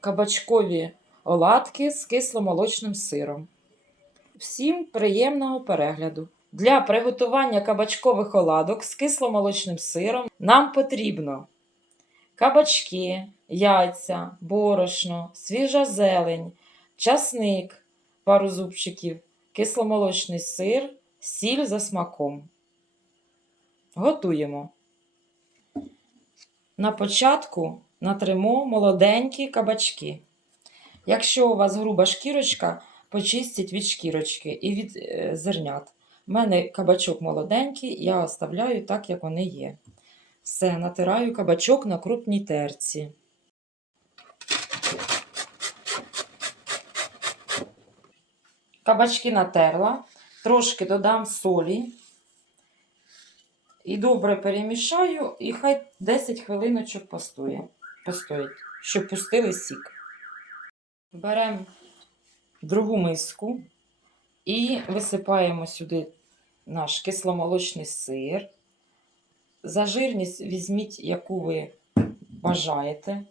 кабачкові оладки з кисломолочним сиром. Всім приємного перегляду! Для приготування кабачкових оладок з кисломолочним сиром нам потрібно кабачки, яйця, борошно, свіжа зелень, часник, пару зубчиків, кисломолочний сир, сіль за смаком. Готуємо. На початку натримо молоденькі кабачки. Якщо у вас груба шкірочка, почистіть від шкірочки і від е, зернят. У мене кабачок молоденький, я оставляю так, як вони є. Все, натираю кабачок на крупній терці. Кабачки натерла, трошки додам солі і добре перемішаю, і хай 10 хвилиночок постоє, постоїть, щоб пустили сік. Беремо другу миску і висипаємо сюди наш кисломолочний сир. За жирність візьміть, яку ви бажаєте.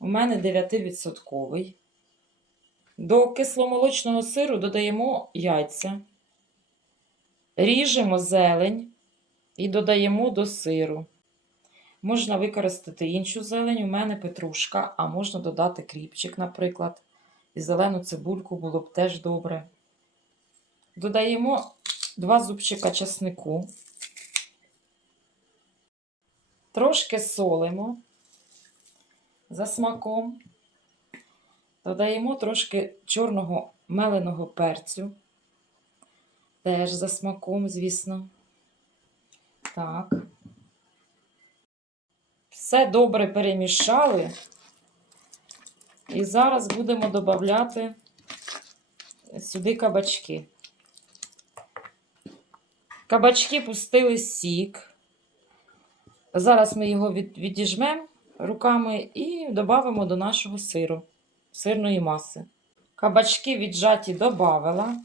У мене 9%. До кисломолочного сиру додаємо яйця, ріжемо зелень і додаємо до сиру. Можна використати іншу зелень, у мене петрушка, а можна додати кріпчик, наприклад. І зелену цибульку було б теж добре. Додаємо 2 зубчика чеснику. Трошки солимо за смаком. Додаємо трошки чорного меленого перцю. Теж за смаком, звісно. Так. Все добре перемішали. І зараз будемо додати сюди кабачки. Кабачки пустили сік. Зараз ми його відіжмемо руками і додамо до нашого сиру, сирної маси. Кабачки віджаті додавила.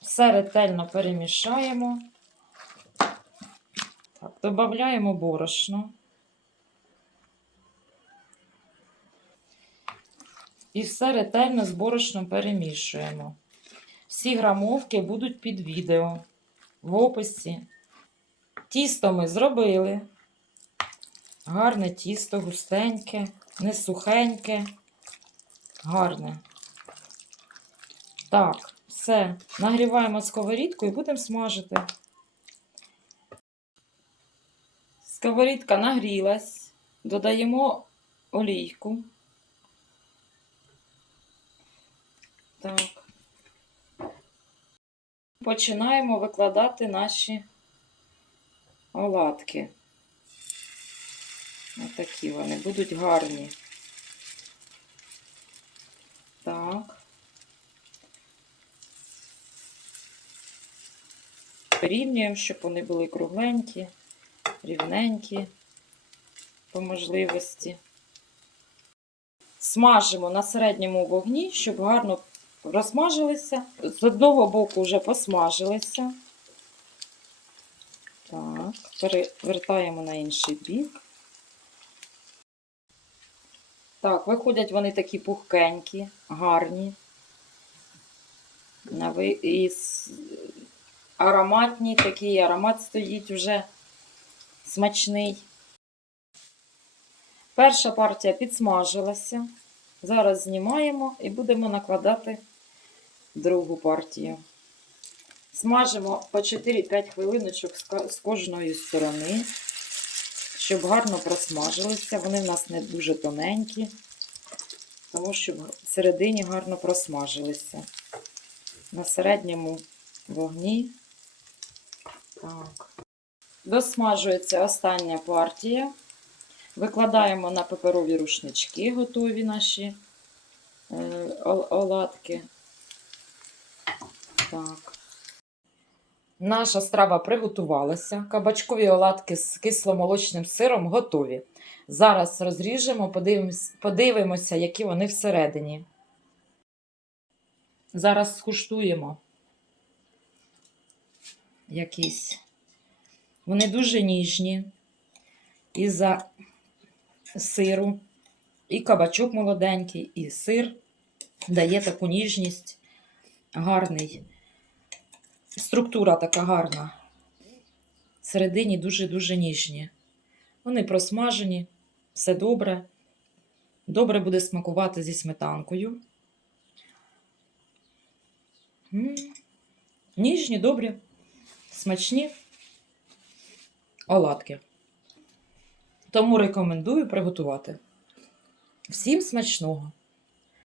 Все ретельно перемішаємо. Так, додаємо борошно. І все ретельно з борошном перемішуємо. Всі грамовки будуть під відео в описі. Тісто ми зробили. Гарне тісто, густеньке, не сухеньке, гарне. Так, все. Нагріваємо сковорідку і будемо смажити. Сковорідка нагрілась, додаємо олійку. Так. Починаємо викладати наші оладки. Отакі вони будуть гарні. Так. Порівнюємо, щоб вони були кругленькі, рівненькі по можливості. Смажимо на середньому вогні, щоб гарно розсмажилися. З одного боку вже посмажилися. Так, перевертаємо на інший бік. Так, виходять вони такі пухкенькі, гарні. І ароматні, такий аромат стоїть вже смачний. Перша партія підсмажилася. Зараз знімаємо і будемо накладати другу партію. Смажимо по 4-5 хвилиночок з кожної сторони, щоб гарно просмажилися. Вони в нас не дуже тоненькі, тому щоб всередині гарно просмажилися. На середньому вогні. Так. Досмажується остання партія. Викладаємо на паперові рушнички, готові наші е, оладки. Так. Наша страва приготувалася. Кабачкові оладки з кисломолочним сиром готові. Зараз розріжемо, подивимося, подивимося, які вони всередині. Зараз скуштуємо якісь. Вони дуже ніжні із-за сиру. І кабачок молоденький, і сир дає таку ніжність, гарний. Структура така гарна. Всередині дуже-дуже ніжні. Вони просмажені, все добре. Добре буде смакувати зі сметанкою. М, Ніжні, добрі, смачні оладки. Тому рекомендую приготувати. Всім смачного!